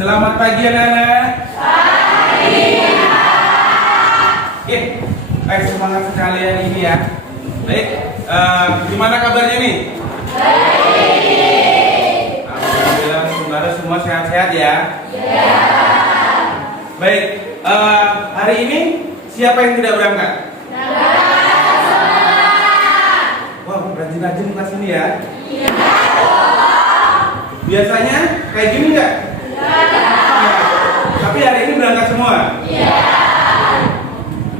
Selamat pagi anak-anak. Pagi. Oke, baik, semangat sekali hari ini ya. Baik, gimana kabarnya nih? Baik. Alhamdulillah, saudara semua sehat-sehat ya. Iya. Baik, hari ini siapa yang tidak berangkat? Wah, rajin-rajin kelas ini ya. Iya. Biasanya kayak gini nggak? Iya. Tapi hari ini berangkat semua? Iya.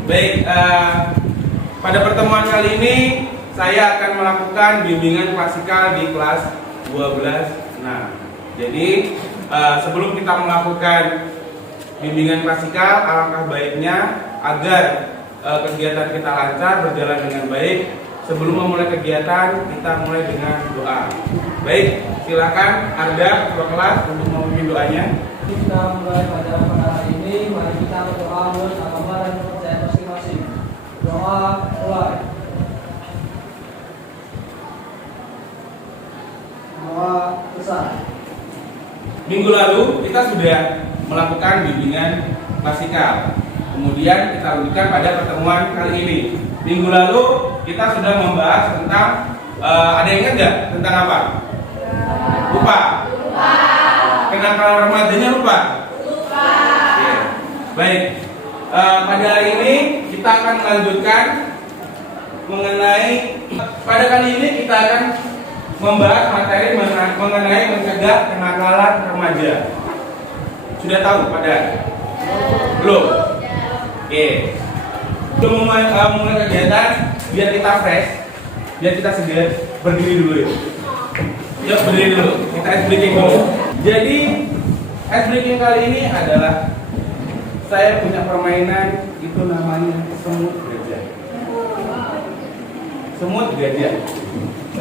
Baik, pada pertemuan kali ini saya akan melakukan bimbingan klasikal di kelas 12. Nah, jadi sebelum kita melakukan bimbingan klasikal, alangkah baiknya agar kegiatan kita lancar, berjalan dengan baik. Sebelum memulai kegiatan, kita mulai dengan doa. Baik, silakan Arda ketua kelas untuk memimpin doanya. Kita mulai pada hari ini, mari kita berdoa menurut agama dan kepercayaan masing-masing. Doa mulai. Doa besar. Minggu lalu kita sudah melakukan bimbingan klasikal. Kemudian kita lanjutkan pada pertemuan kali ini. Minggu lalu kita sudah membahas tentang ada yang ingat nggak tentang apa? Lupa. Kenakalan remajanya lupa. Oke. Baik. Pada hari ini kita akan melanjutkan pada kali ini kita akan membahas materi mengenai mencegah kenakalan remaja. Sudah tahu pada? Belum? Oke. Sebelum mulai kegiatan, biar kita fresh, biar kita segar, berdiri dulu ya. Yuk berdiri dulu, kita ice breaking dulu. Jadi ice breaking kali ini adalah saya punya permainan, itu namanya semut gajah. Semut gajah.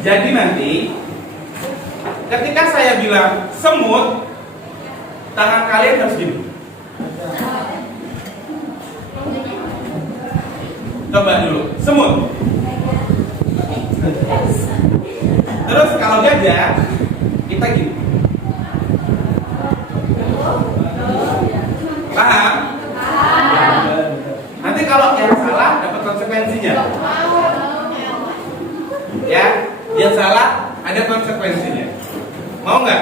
Jadi nanti ketika saya bilang semut, tangan kalian harus gini. Coba dulu, semut. Terus kalau gajah, kita gini. Paham? Nanti kalau yang salah dapat konsekuensinya. Ya, yang salah ada konsekuensinya. Mau nggak?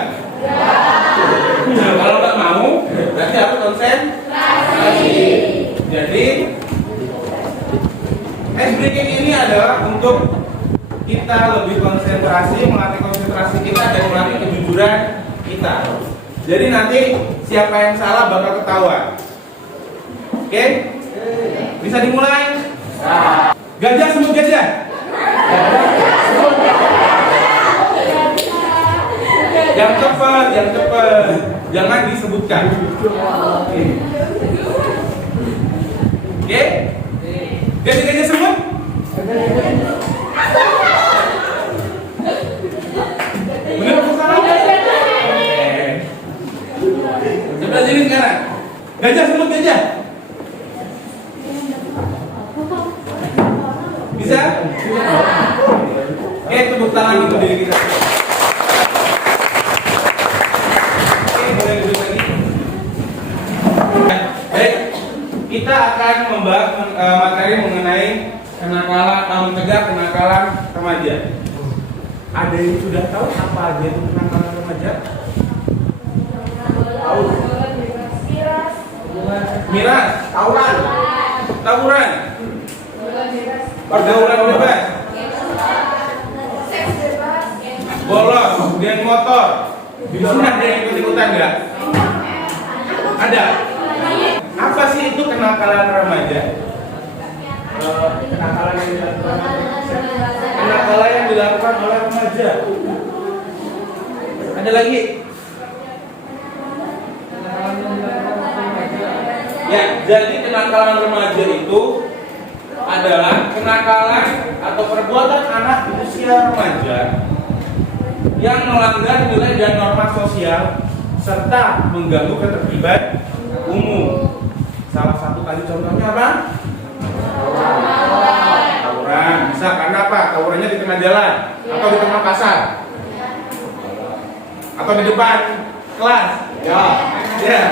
Nah, kalau nggak mau, berarti harus konsentrasi. Jadi ice breaking ini adalah untuk kita lebih konsentrasi, melatih konsentrasi kita dan melatih kejujuran kita. Jadi nanti siapa yang salah bakal ketahuan. Oke? Bisa dimulai? Gajah semut gajah. Yang cepat, jangan disebutkan. Oke? Gajah-gajah semut? Benar atau salah? Coba sini sekarang. Gajah semut gajah. Bisa? Oke, tepuk tangan untuk diri kita. Oke, boleh duduk lagi. Baik, kita akan membahas materi mengenai mencegah kenakalan remaja. Ada yang sudah tahu apa aja itu kenakalan remaja? Tahu? Miras, tawuran, pergaulan bebas, bolos, kemudian motor. Bisa ada yang ikut-ikutan nggak? Ada. Apa sih itu kenakalan remaja? Kenakalan yang dilakukan oleh remaja. Ada lagi? Ya, jadi kenakalan remaja itu adalah kenakalan atau perbuatan anak di usia remaja yang melanggar nilai dan norma sosial serta mengganggu ketertiban umum. Salah satu tadi contohnya apa? Tawuran. Bisa karena apa? Tawurannya di tengah jalan atau di tengah pasar atau di depan kelas. Ya. Ya.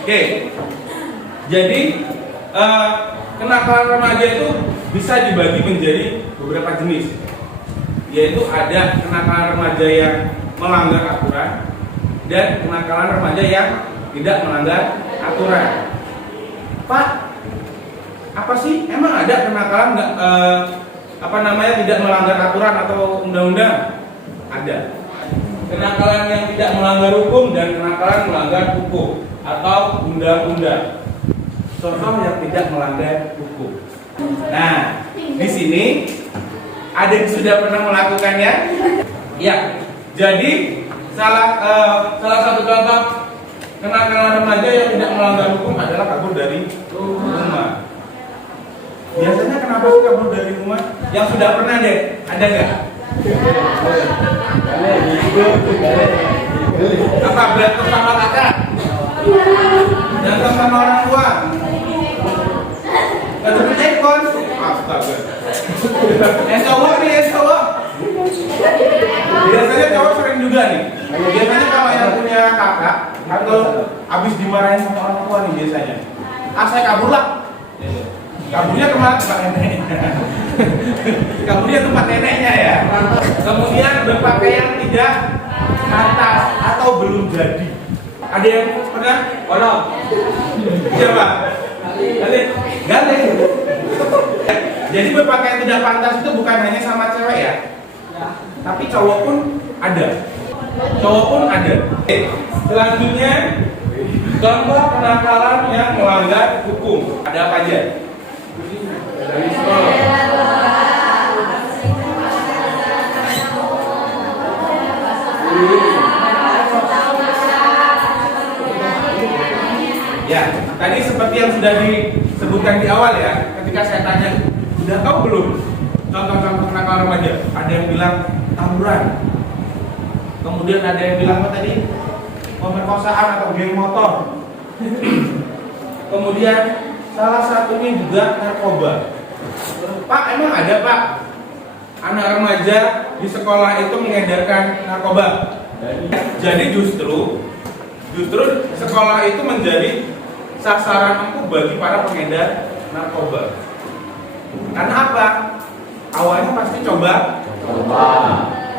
Oke. Jadi kenakalan remaja itu bisa dibagi menjadi beberapa jenis. Yaitu ada kenakalan remaja yang melanggar aturan dan kenakalan remaja yang tidak melanggar aturan. Pak, apa sih? Emang ada kenakalan tidak melanggar aturan atau undang-undang? Ada. Kenakalan yang tidak melanggar hukum dan kenakalan melanggar hukum atau undang-undang. Contoh yang tidak melanggar hukum. Nah, di sini ada yang sudah pernah melakukannya? Ya. Jadi salah satu contoh kenakalan remaja yang tidak melanggar hukum adalah kabur dari rumah. Biasanya kenapa sih kabur dari rumah? Yang sudah pernah deh, ada nggak? Apa berantem sama kakak? Berantem sama orang tua? Ketemu tekon? Astaga. Yang cowok nih, yang cowok. Biasanya cowok sering juga nih. Biasanya kalau yang punya kakak atau habis dimarahin sama orang tua nih biasanya. Saya kabur lah. Kaburnya kemana? Tempat neneknya. Kaburnya tempat neneknya ya. Kemudian berpakaian tidak pantas atau belum jadi. Ada yang pernah? Ono. Siapa? Gale. Jadi berpakaian tidak pantas itu bukan hanya sama cewek ya, tapi cowok pun ada. Cowok pun ada. Oke. Selanjutnya contoh kenakalan yang melanggar hukum. Ada apa aja? Ya, tadi seperti yang sudah disebutkan di awal ya, ketika saya tanya, sudah tahu belum contoh-contoh kenakalan remaja? Ada yang bilang tawuran, kemudian ada yang bilang apa tadi? Pemerkosaan atau geng motor. Kemudian salah satunya juga narkoba. Pak, emang ada Pak anak remaja di sekolah itu mengedarkan narkoba? Jadi justru sekolah itu menjadi sasaran empuk bagi para pengedar narkoba. Karena apa? Awalnya pasti coba.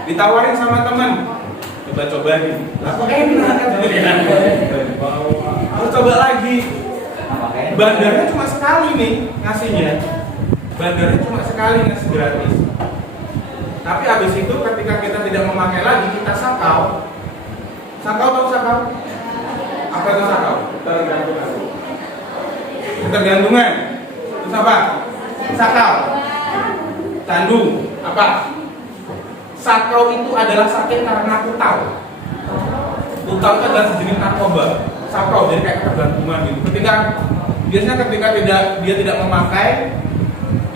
Ditawarin sama teman, coba nih. Aku enak kan? Harus coba lagi. Bandarnya cuma sekali nih ngasihnya. Bandarnya cuma sekali ngasih gratis. Tapi habis itu ketika kita tidak memakai lagi, kita sakau. Sakau tahu sakau? Apa itu sakau? Ketergantungan. Terus apa? Sakau. Candu. Apa? Sakau itu adalah sakit karena kutau. Kutau itu adalah sejenis narkoba. Sakau jadi kayak ketergantungan gitu. Biasanya ketika dia tidak memakai,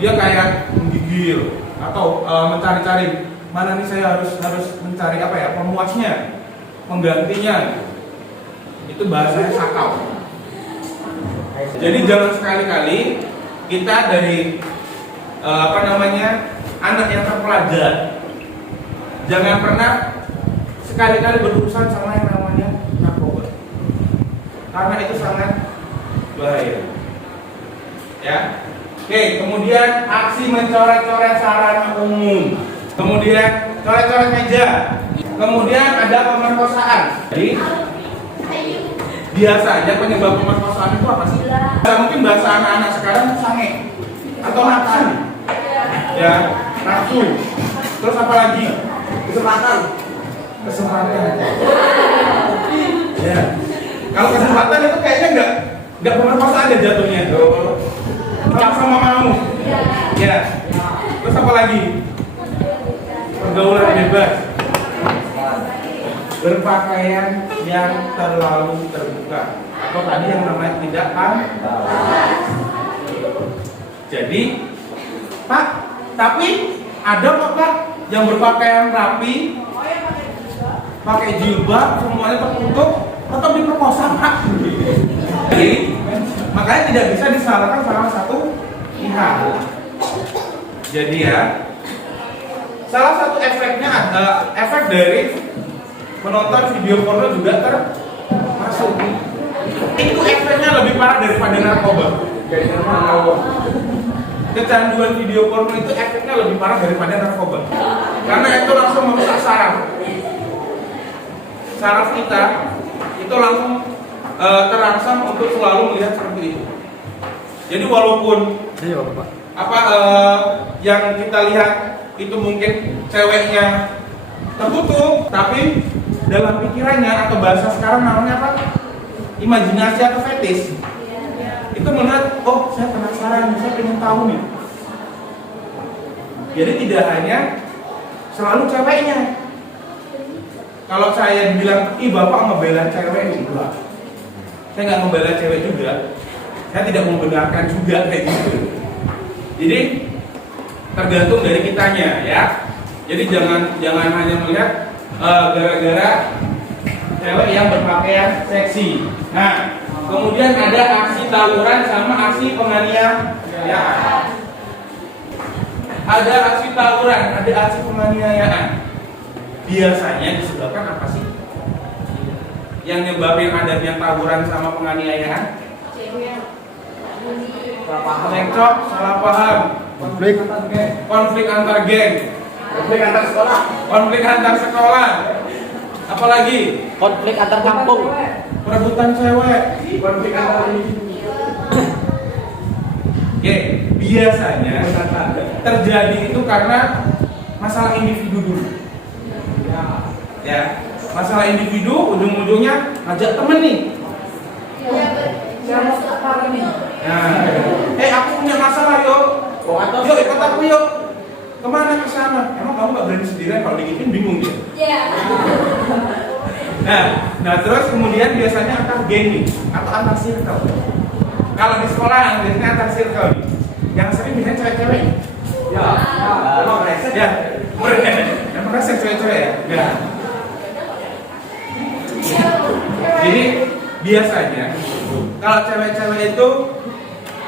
dia kayak menggigil atau mencari-cari mana nih saya harus mencari apa ya, pemuasnya, penggantinya. Itu bahasanya sakau. Jadi jangan sekali-kali kita dari anak yang terpelajar, jangan pernah sekali-kali berurusan sama yang namanya narkoba, karena itu sangat bahaya. Ya. Oke, kemudian aksi mencoret-coret sarana umum, kemudian coret-coret meja, kemudian ada pemerkosaan. Jadi biasanya penyebab pemerkosaan itu apa sih? Mungkin bahasa anak-anak sekarang sange atau nafsu. Ya, nafsu. Terus apa lagi? Kesempatan. Ya. Kalau kesempatan itu kayaknya enggak pemerkosaan ya jatuhnya. Sama mau. Ya. Terus apa lagi? Pergaulan bebas. Berpakaian yang terlalu terbuka atau tadi yang namanya tidak pantas. Jadi, Pak, tapi ada kok Pak yang berpakaian rapi, pakai jilbab, semuanya tertutup, tetap diperkosa Pak. Jadi, makanya tidak bisa disalahkan salah satu pihak. Jadi ya, salah satu efeknya ada efek dari menonton video porno juga termasuk Itu efeknya lebih parah daripada narkoba. Kecanduan video porno itu efeknya lebih parah daripada narkoba. Karena itu langsung merusak saraf. Saraf kita itu langsung terangsang untuk selalu melihat seperti itu. Jadi walaupun yang kita lihat itu mungkin ceweknya tertutup, tapi dalam pikirannya atau bahasa sekarang namanya apa? Imajinasi atau fetis. Itu melihat, oh saya penasaran, saya pengen tahu nih. Jadi tidak hanya selalu ceweknya. Kalau saya bilang, ih bapak ngebela cewek, enggak. Saya nggak ngebela cewek juga. Saya tidak membenarkan juga kayak gitu. Jadi tergantung dari kitanya ya. Jadi jangan hanya melihat gara-gara cewek yang berpakaian seksi. Nah, kemudian ada aksi tawuran sama aksi penganiayaan. Ya. Ada aksi tawuran, ada aksi penganiayaan. Biasanya disebabkan apa sih? Yang nyebabin adanya tawuran sama penganiayaan? Cekcok, salah paham, konflik antar geng, konflik antar sekolah, apalagi konflik antar kampung, perebutan cewek, konflik antar Oke, biasanya terjadi itu karena masalah individu dulu. Ya, masalah individu ujung-ujungnya ngajak temen nih. Nah, aku punya masalah yuk. Yuk ikut aku yuk. Kemana ke sana? Emang kamu nggak berani sendirian? Kalau digituin bingung dia. Nah terus kemudian biasanya antar geng nih atau antar circle. Kalau di sekolah biasanya antar circle nih. Yang sering biasanya cewek-cewek. Emang reset ya? Emang reset cewek-cewek ya? Jadi biasanya kalau cewek-cewek itu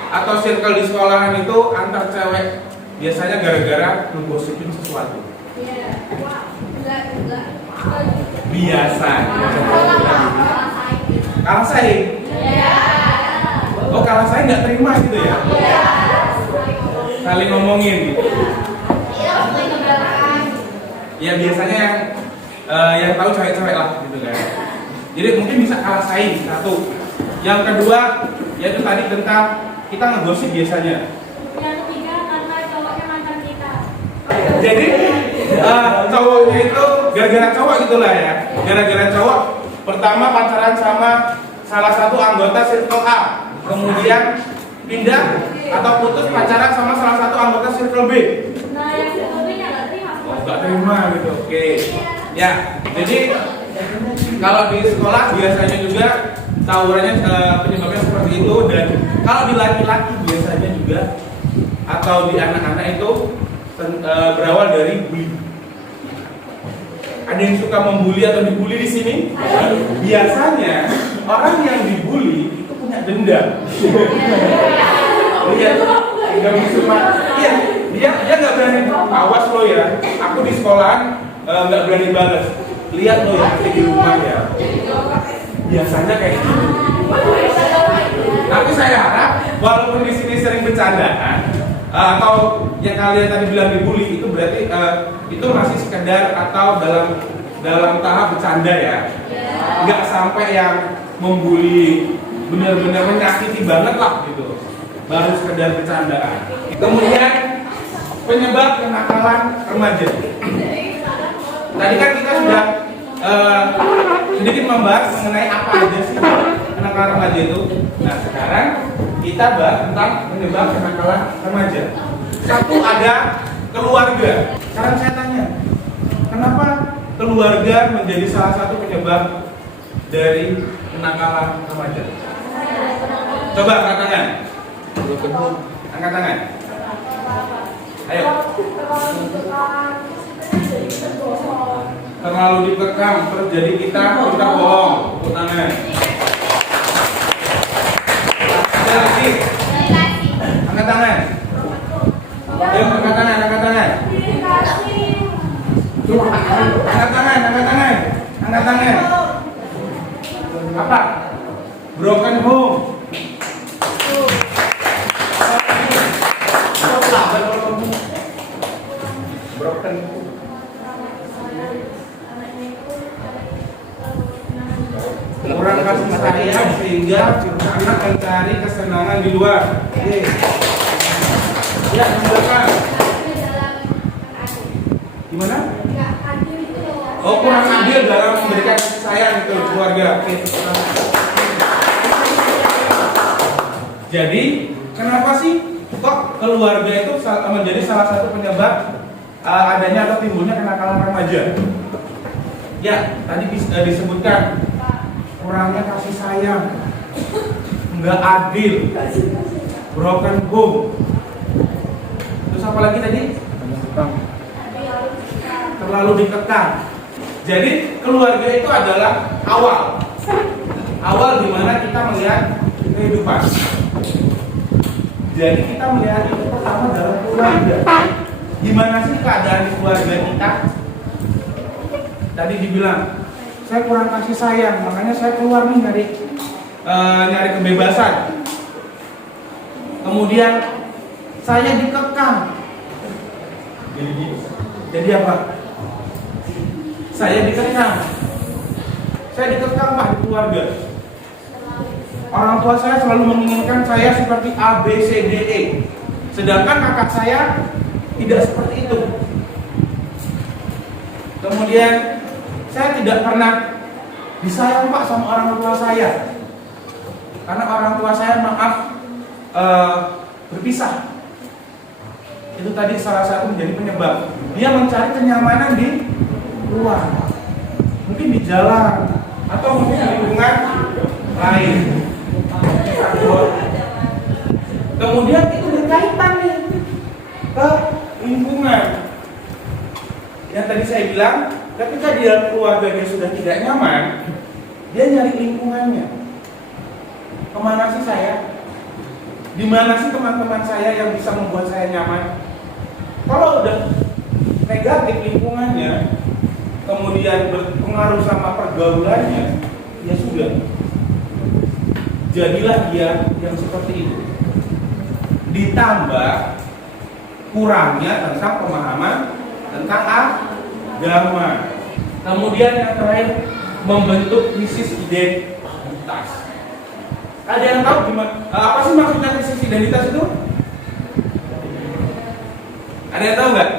atau circle di sekolahan itu antar cewek biasanya gara-gara menggosipin sesuatu. Biasanya. Kalah saing. Oh kalah saing nggak terima gitu ya? Saling ngomongin. Ya biasanya yang tahu cewek-cewek lah gitu kan. Jadi mungkin bisa kalah saing satu. Yang kedua yaitu tadi tentang kita ngegosip biasanya. Yang ketiga karena cowoknya mantan kita. Jadi cowoknya itu gara-gara cowok gitulah ya. Gara-gara cowok pertama pacaran sama salah satu anggota circle A, kemudian pindah atau putus pacaran sama salah satu anggota circle B. Nah yang sebelumnya nggak terima. Oh nggak terima gitu. Oke. Ya. Jadi kalau di sekolah biasanya juga tawurannya penyebabnya seperti itu, dan kalau di laki-laki biasanya juga atau di anak-anak itu berawal dari bully. Ada yang suka membuli atau dibully di sini? Biasanya orang yang dibully itu punya dendam. Iya, nggak bisa. Iya, dia nggak berani. Awas lo ya, aku di sekolahan nggak berani balas. Lihat lo ya nanti di rumah ya. Biasanya kayak gitu. Tapi saya harap walaupun di sini sering bercandaan atau yang kalian tadi bilang dibully itu berarti itu masih sekedar atau dalam tahap bercanda ya. Nggak sampai yang membuli benar-benar menyakiti banget lah gitu. Baru sekedar bercandaan. Kemudian penyebab kenakalan remaja. Tadi kan kita sudah sedikit membahas mengenai apa aja sih kenakalan remaja itu. Nah sekarang kita bahas tentang penyebab kenakalan remaja. Satu ada keluarga. Sekarang saya tanya, kenapa keluarga menjadi salah satu penyebab dari kenakalan remaja? Coba angkat tangan. Angkat tangan. Ayo. Terlalu dikekang, terus jadi kita bohong. Tepuk tangan. Ada lagi. Angkat tangan. Ayo angkat tangan, angkat tangan. Angkat tangan, angkat tangan. Angkat tangan. Apa? broken home. Broken home. Kurang kasih sayang sehingga anak mencari kesenangan di luar. Oke. Ya, silakan. Gimana? Oh, kurang adil dalam memberikan kasih sayang ke keluarga. Oke. Jadi, kenapa sih kok keluarga itu menjadi salah satu penyebab adanya atau timbulnya kenakalan remaja? Ya, tadi disebutkan kurangnya kasih sayang, nggak adil, broken home. Terus apa lagi tadi? Terlalu dikekang. Jadi keluarga itu adalah awal di mana kita melihat kehidupan. Jadi kita melihat itu pertama dalam keluarga. Gimana sih keadaan di keluarga kita? Tadi dibilang saya kurang kasih sayang, makanya saya keluar nih nyari kebebasan. Kemudian saya dikekang. Jadi apa? Saya dikekang. Saya dikekang Pak di keluarga. Orang tua saya selalu menginginkan saya seperti A, B, C, D, E. Sedangkan kakak saya tidak seperti itu. Kemudian saya tidak pernah disayang Pak sama orang tua saya, karena orang tua saya berpisah. Itu tadi salah satu menjadi penyebab. Dia mencari kenyamanan di luar, mungkin di jalan atau mungkin di lingkungan lain. Kemudian itu berkaitan nih ke lingkungan. Yang tadi saya bilang, ketika dia keluarga dia sudah tidak nyaman, dia nyari lingkungannya. Kemana sih saya? Di mana sih teman-teman saya yang bisa membuat saya nyaman? Kalau udah negatif lingkungannya, kemudian berpengaruh sama pergaulannya, ya sudah. Jadilah dia yang seperti itu. Ditambah kurangnya tentang pemahaman tentang agama. Kemudian yang terakhir, membentuk krisis identitas. Ada yang tahu gimana? Apa sih maksudnya krisis identitas itu? Ada yang tahu nggak?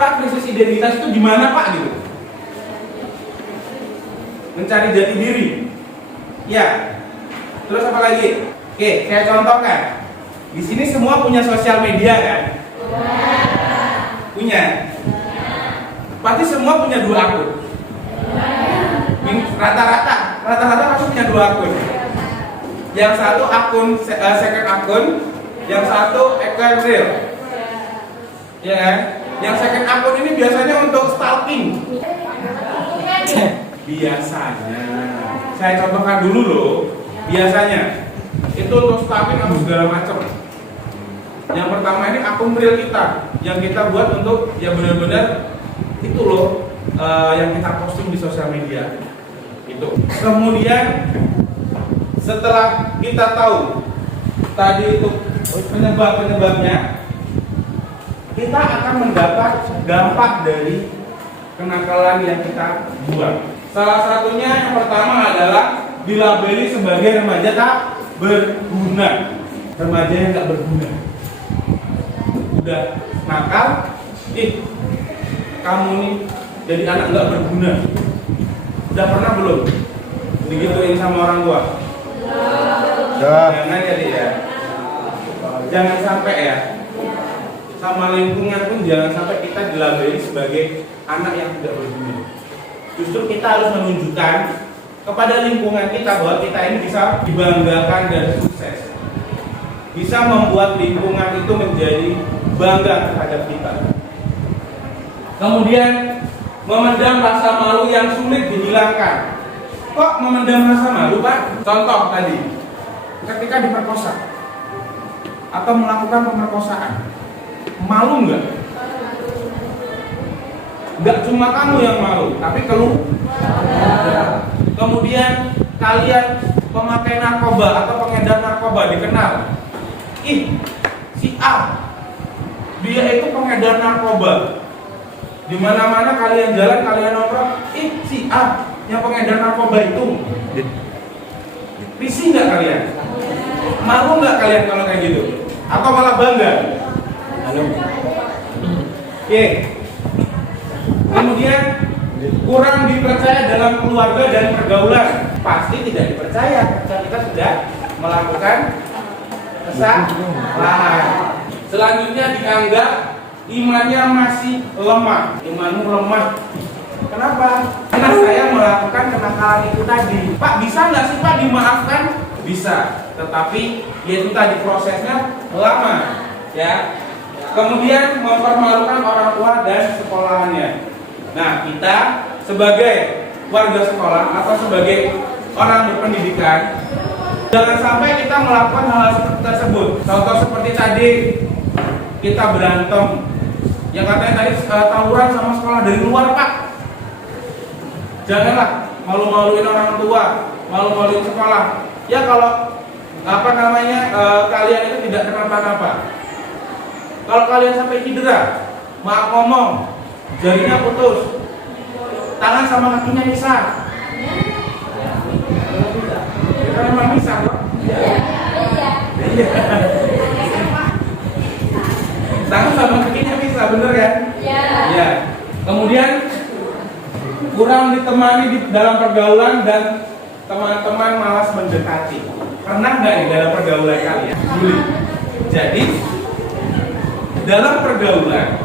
Pak, krisis identitas itu gimana Pak gitu? Mencari jati diri. Ya. Terus apa lagi? Oke, saya contohkan. Di sini semua punya sosial media kan? Punya. Pasti semua punya 2 akun. Rata-rata pasti punya 2 akun. Yang satu akun second akun, yang satu akun real. Ya kan? Yang second akun ini biasanya untuk stalking. Biasanya. Saya contohkan dulu loh. Biasanya itu untuk stalking atau segala macam. Yang pertama ini akun real kita, yang kita buat untuk ya benar-benar itu loh yang kita posting di sosial media. Itu. Kemudian setelah kita tahu tadi itu penyebabnya, kita akan mendapat dampak dari kenakalan yang kita buat. Salah satunya yang pertama adalah dilabeli sebagai remaja tak berguna. Remaja yang tak berguna. Udah nakal, kamu nih jadi anak nggak berguna. Udah pernah belum digituin sama orang tua? Jangan ya. Jangan sampai ya. Sama lingkungan pun jangan sampai kita dilabeli sebagai anak yang tidak berguna. Justru kita harus menunjukkan kepada lingkungan kita bahwa kita ini bisa dibanggakan dan sukses. Bisa membuat lingkungan itu menjadi bangga terhadap kita. Kemudian memendam rasa malu yang sulit dihilangkan. Kok memendam rasa malu Pak? Contoh tadi, ketika diperkosa atau melakukan pemerkosaan, malu nggak? Nggak cuma kamu yang malu, tapi keluarga. Kemudian kalian pemakai narkoba atau pengedar narkoba dikenal, ih si A, dia itu pengedar narkoba. Di mana-mana kalian jalan, kalian nongkrong, ih si A yang pengedar narkoba itu. Risih nggak kalian? Malu nggak kalian kalau kayak gitu? Atau malah bangga? Oke. Kemudian kurang dipercaya dalam keluarga dan pergaulan. Pasti tidak dipercaya ketika kita sudah melakukan kesalahan. Selanjutnya dianggap imannya masih lemah. Imanmu lemah. Kenapa? Karena saya melakukan kenakalan itu tadi. Pak, bisa nggak sih Pak dimaafkan? Bisa. Tetapi yaitu tadi prosesnya lama. Ya. Kemudian mempermalukan orang tua dan sekolahannya. Nah, kita sebagai warga sekolah atau sebagai orang berpendidikan, jangan sampai kita melakukan hal seperti tersebut. Contoh seperti tadi kita berantem, yang katanya tadi tawuran sama sekolah dari luar Pak. Janganlah malu-maluin orang tua, malu-maluin sekolah. Ya kalau kalian itu tidak kenapa-napa. Kalau kalian sampai cedera, maaf ngomong, jarinya putus, tangan sama kakinya misah. Kan emang misah loh. Iya. Tangan sama kakinya misah, bener kan? Iya. Kemudian kurang ditemani di dalam pergaulan dan teman-teman malas mendekati. Pernah nggak nih dalam pergaulan kalian? Jadi dalam pergaulan,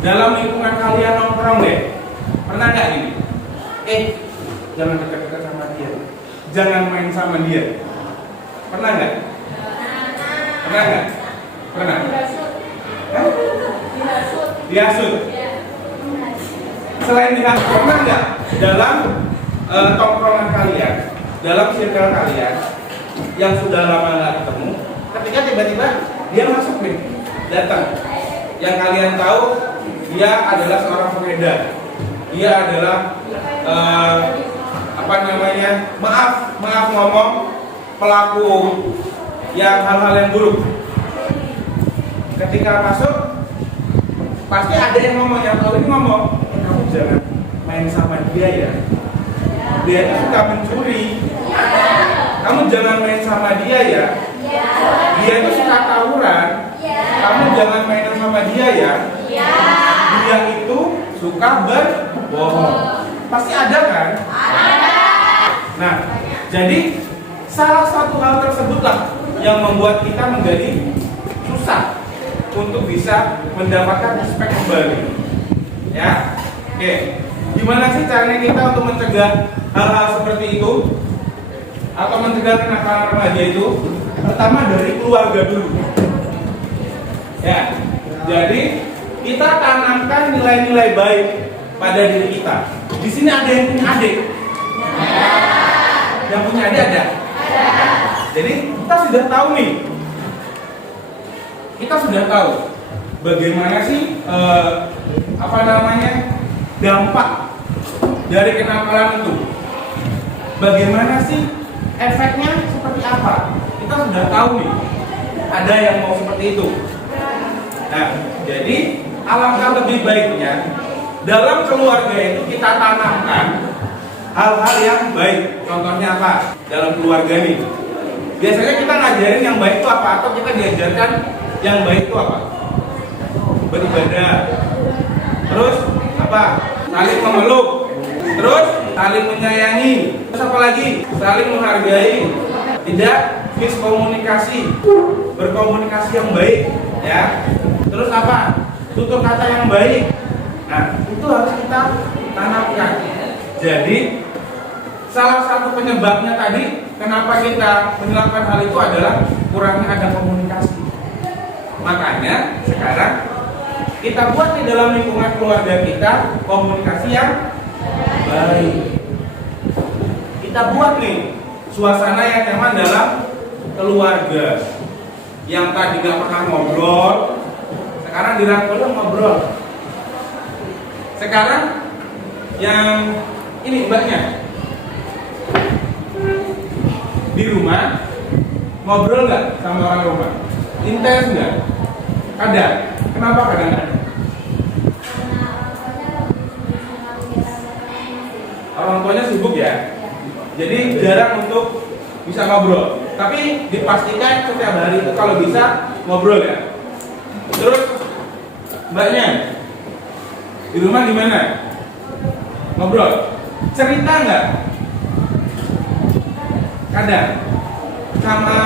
dalam lingkungan kalian nongkrong deh, pernah nggak ini? Jangan dekat-dekat sama dia, jangan main sama dia. Pernah nggak? Pernah nggak? Pernah? Dihasut. Selain dihasut, pernah nggak dalam tongkrongan kalian, dalam circle kalian yang sudah lama nggak ketemu, ketika tiba-tiba dia masuk nih, datang, yang kalian tahu dia adalah seorang pengedar, dia adalah maaf ngomong, pelaku yang hal-hal yang buruk. Ketika masuk pasti ada yang ngomong, yang tahu ini ngomong, kamu jangan main sama dia ya, dia itu suka mencuri, kamu jangan main sama dia ya, dia itu suka tawuran, kamu jangan main sama dia ya, dia itu suka berbohong. Pasti ada kan? Nah, jadi salah satu hal tersebutlah yang membuat kita menjadi susah untuk bisa mendapatkan respect kembali. Ya, oke. Gimana sih caranya kita untuk mencegah hal-hal seperti itu atau mencegah kenakalan remaja itu? Pertama dari keluarga dulu. Ya, jadi kita tanamkan nilai-nilai baik pada diri kita. Di sini ada yang punya adik. Yang punya adik ada. Jadi kita sudah tahu nih. Kita sudah tahu bagaimana sih dampak dari kenakalan itu. Bagaimana sih efeknya seperti apa? Kita sudah tahu nih. Ada yang mau seperti itu. Nah, jadi alangkah lebih baiknya dalam keluarga itu kita tanamkan hal-hal yang baik. Contohnya apa? Dalam keluarga nih, biasanya kita ngajarin yang baik itu apa? Atau kita diajarkan yang baik itu apa? Beribadah. Terus apa? Saling memeluk. Terus saling menyayangi. Terus apa lagi? Saling menghargai. Tidak miskomunikasi. Berkomunikasi yang baik, ya. Terus apa? Tutur kata yang baik. Nah, itu harus kita tanamkan. Jadi salah satu penyebabnya tadi kenapa kita melakukan hal itu adalah kurangnya ada komunikasi. Makanya sekarang kita buat di dalam lingkungan keluarga kita komunikasi yang baik. Kita buat nih suasana yang nyaman dalam keluarga. Yang tadi gak pernah ngobrol, sekarang dirangkul ngobrol. Sekarang yang ini mbaknya di rumah ngobrol nggak sama orang rumah? Intens nggak? Kadang. Kenapa kadang-kadang? Orang tuanya sibuk ya, jadi jarang untuk bisa ngobrol. Tapi dipastikan setiap hari itu kalau bisa ngobrol ya. Terus mbaknya di rumah gimana? Ngobrol. Cerita nggak? Kadang. Sama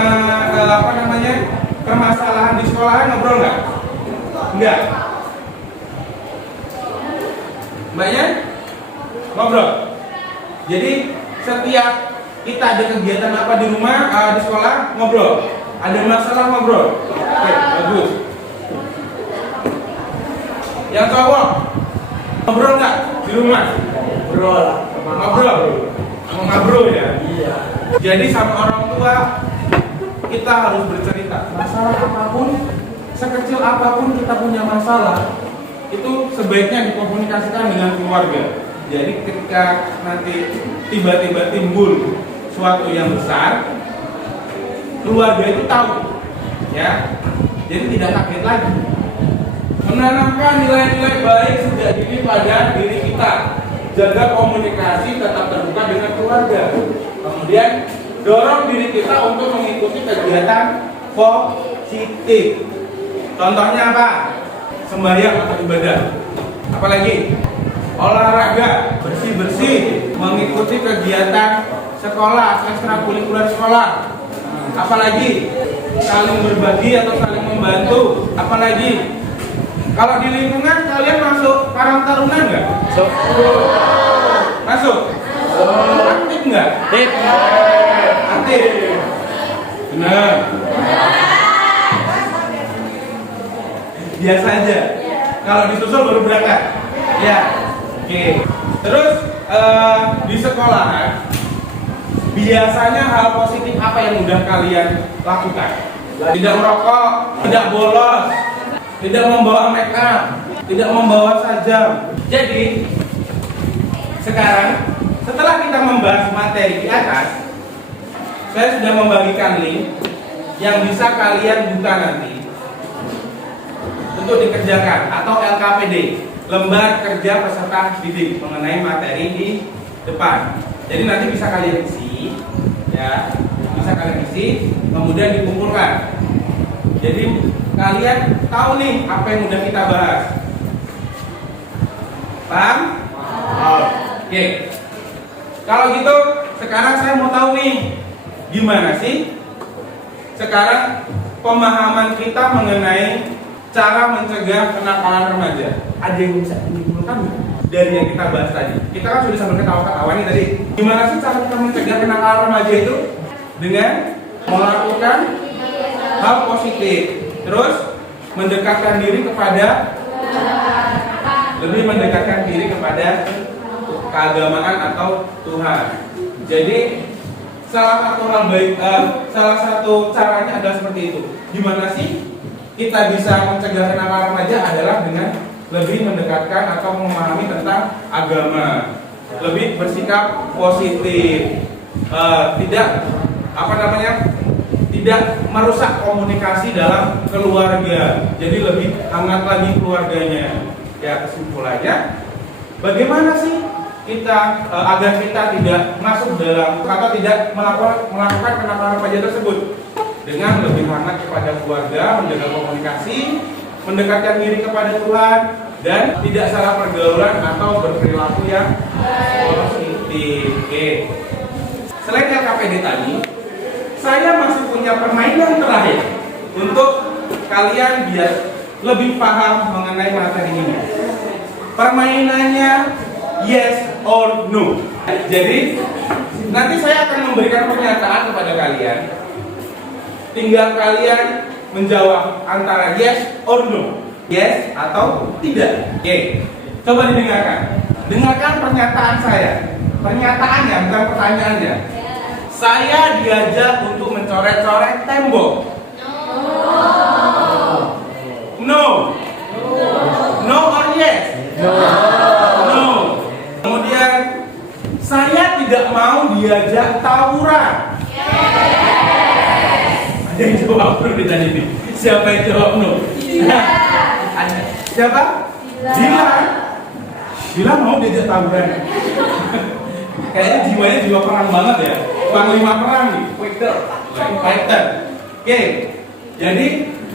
permasalahan di sekolahan ngobrol nggak? Enggak. Mbaknya ngobrol. Jadi setiap kita ada kegiatan apa di rumah, di sekolah ngobrol. Ada masalah ngobrol. Oke, bagus. Yang cowok ngobrol nggak di rumah? Ngobrol. Ngobrol ya. Iya. Jadi sama orang tua kita harus bercerita. Masalah apapun, sekecil apapun kita punya masalah, itu sebaiknya dikomunikasikan dengan keluarga. Jadi ketika nanti tiba-tiba timbul suatu yang besar, keluarga itu tahu, ya. Jadi tidak kaget lagi. Menanamkan nilai-nilai baik sejak dini pada diri kita. Jaga komunikasi tetap terbuka dengan keluarga. Kemudian dorong diri kita untuk mengikuti kegiatan positif. Contohnya apa? Sembahyang atau ibadah. Apalagi olahraga, bersih-bersih, mengikuti kegiatan sekolah, ekstrakurikuler sekolah. Apalagi saling berbagi atau saling membantu. Apalagi kalau di lingkungan kalian masuk Karang Taruna nggak? Masuk. Aktif nggak? Aktif. Benar. Biasa aja. Kalau disusul baru berangkat. Ya. Oke. Terus di sekolahan biasanya hal positif apa yang udah kalian lakukan? Tidak merokok, tidak bolos, tidak membawa make up, tidak membawa sajam. Jadi sekarang setelah kita membahas materi di atas, saya sudah membagikan link yang bisa kalian buka nanti untuk dikerjakan, atau LKPD, lembar kerja peserta didik, mengenai materi di depan. Jadi nanti bisa kalian isi, ya, bisa kalian isi, kemudian dikumpulkan. Jadi kalian tahu nih apa yang udah kita bahas. Paham? Oke. Kalau gitu, sekarang saya mau tahu nih, gimana sih sekarang pemahaman kita mengenai cara mencegah kenakalan remaja. Ada yang bisa dikumpulkan dari yang kita bahas tadi? Kita kan sudah sambil ketawa-ketawa nih tadi. Gimana sih cara kita mencegah kenakalan remaja itu? Dengan melakukan hal positif, terus mendekatkan diri kepada, lebih mendekatkan diri kepada keagamaan atau Tuhan. Jadi salah satu hal baik, salah satu caranya adalah seperti itu. Gimana sih kita bisa mencegah kenakalan remaja? Adalah dengan lebih mendekatkan atau memahami tentang agama, lebih bersikap positif, tidak tidak merusak komunikasi dalam keluarga. Jadi lebih hangat lagi keluarganya. Ya, kesimpulannya, bagaimana sih kita agar kita tidak masuk dalam atau tidak melakukan kenakalan remaja tersebut? Dengan lebih hangat kepada keluarga, menjaga komunikasi, mendekatkan diri kepada Tuhan, dan tidak salah pergaulan atau berperilaku yang positif. Oke. Selain LKPD tadi, saya masih punya permainan terakhir untuk kalian biar lebih paham mengenai materi ini. Permainannya yes or no. Jadi nanti saya akan memberikan pernyataan kepada kalian. Tinggal kalian menjawab antara yes or no. Yes atau tidak. Oke. Coba didengarkan. Dengarkan pernyataan saya. Pernyataannya, bukan pertanyaannya. Saya diajak untuk mencoret-coret tembok. No. No or yes? No. Kemudian saya tidak mau diajak tawuran. jawab no ditanya nih. Siapa yang jawab no? Siapa? Dilan. Dilan mau diajak tawuran. Kayaknya jiwanya jiwa perang banget ya. Panglima perang nih. Fighter. Oke. Jadi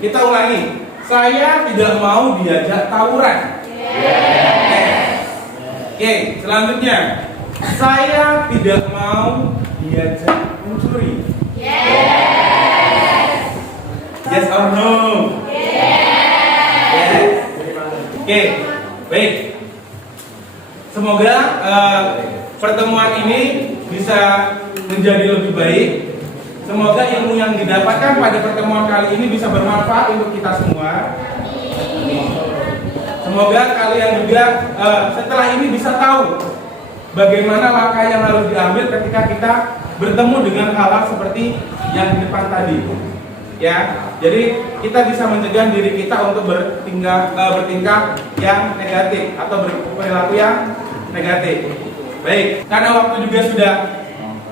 kita ulangi. Saya tidak mau diajak tawuran. Oke, selanjutnya. Saya tidak mau diajak mencuri. Yes or no? Yes. Oke, baik. Semoga pertemuan ini bisa menjadi lebih baik. Semoga ilmu yang didapatkan pada pertemuan kali ini bisa bermanfaat untuk kita semua. Semoga kalian juga setelah ini bisa tahu bagaimana langkah yang harus diambil ketika kita bertemu dengan hal-hal seperti yang di depan tadi. Ya, jadi kita bisa mencegah diri kita untuk bertingkah yang negatif atau berperilaku yang negatif. Baik, karena waktu juga sudah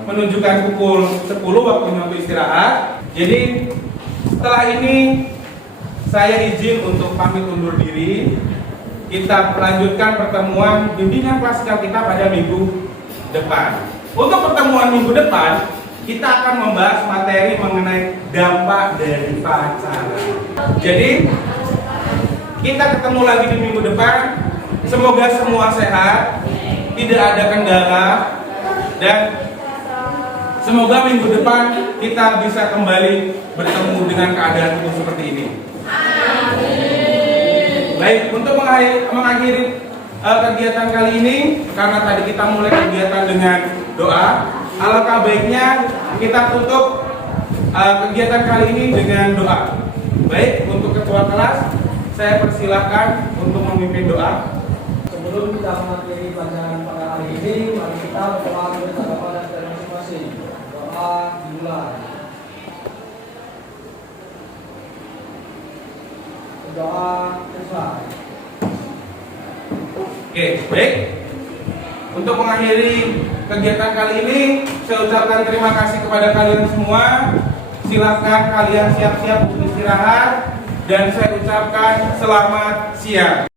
menunjukkan pukul 10 waktunya untuk istirahat. Jadi setelah ini saya izin untuk pamit undur diri. Kita melanjutkan pertemuan bimbingan klasikal kita pada minggu depan. Untuk pertemuan minggu depan, kita akan membahas materi mengenai dampak dari pacaran. Jadi, kita ketemu lagi di minggu depan. Semoga semua sehat, tidak ada kendala, dan semoga minggu depan kita bisa kembali bertemu dengan keadaan tubuh seperti ini. Baik, untuk mengakhiri kegiatan kali ini, karena tadi kita mulai kegiatan dengan doa, alangkah baiknya kita tutup kegiatan kali ini dengan doa. Baik, untuk ketua kelas, saya persilahkan untuk memimpin doa. Sebelum kita mengakhiri pelajaran pada hari ini, mari kita berdoa bersama pada masing-masing. Doa dimulai. Doa selesai. Oke, baik. Untuk mengakhiri kegiatan kali ini, saya ucapkan terima kasih kepada kalian semua. Silahkan kalian siap-siap untuk istirahat, dan saya ucapkan selamat siang.